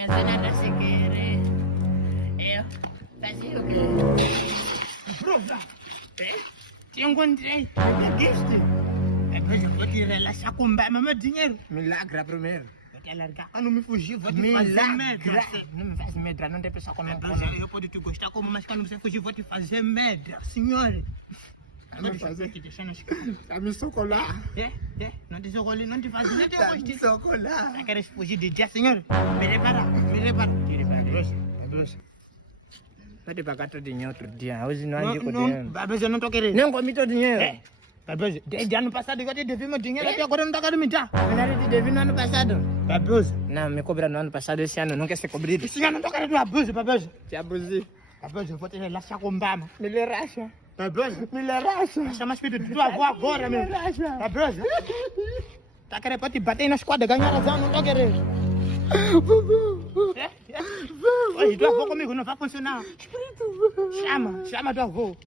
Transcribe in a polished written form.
me suena se quiere. Faz o quê? Prosa. Te encontrei. Perdiste. Depois eu vou te relaxar com meu dinheiro. Milagre primeiro. Vou te largar. Pra não me fugir, vou te fazer medra. Não me faz medra, não tem pessoa como Eu posso te gostar como, mas quando você fugir, vou te fazer medra, senhor. Não fazer aqui, deixa nos carros. Tá me socolar. Não te socolhi, não te faz nem te gostei. Socolar. Tá querendo fugir de dia, senhor? Me repara. Tire para Deus. Pode pagar todo dinheiro outro dia. Hoje não ande com Não, dinheiro. Babes, eu não tô querendo. Não comi todo dinheiro. Babes, desde ano passado eu te devi meu dinheiro, até agora não tá querendo me dar. Não te devi no ano passado. Babes, Não, me cobra no ano passado, esse ano não quer ser cobrido. esse ano não tô querendo abuso, Babes. Te abusei. Babes, eu vou te relaxar com Bama. Me relaxa. Babes, Me relaxa. chama as filhas do tua avó agora, meu. Me relaxa. Babes, tá querendo pra te bater na esquadra, ganhar razão, não tô querendo. Olha, tua avó comigo não vai funcionar. Chama tua avó.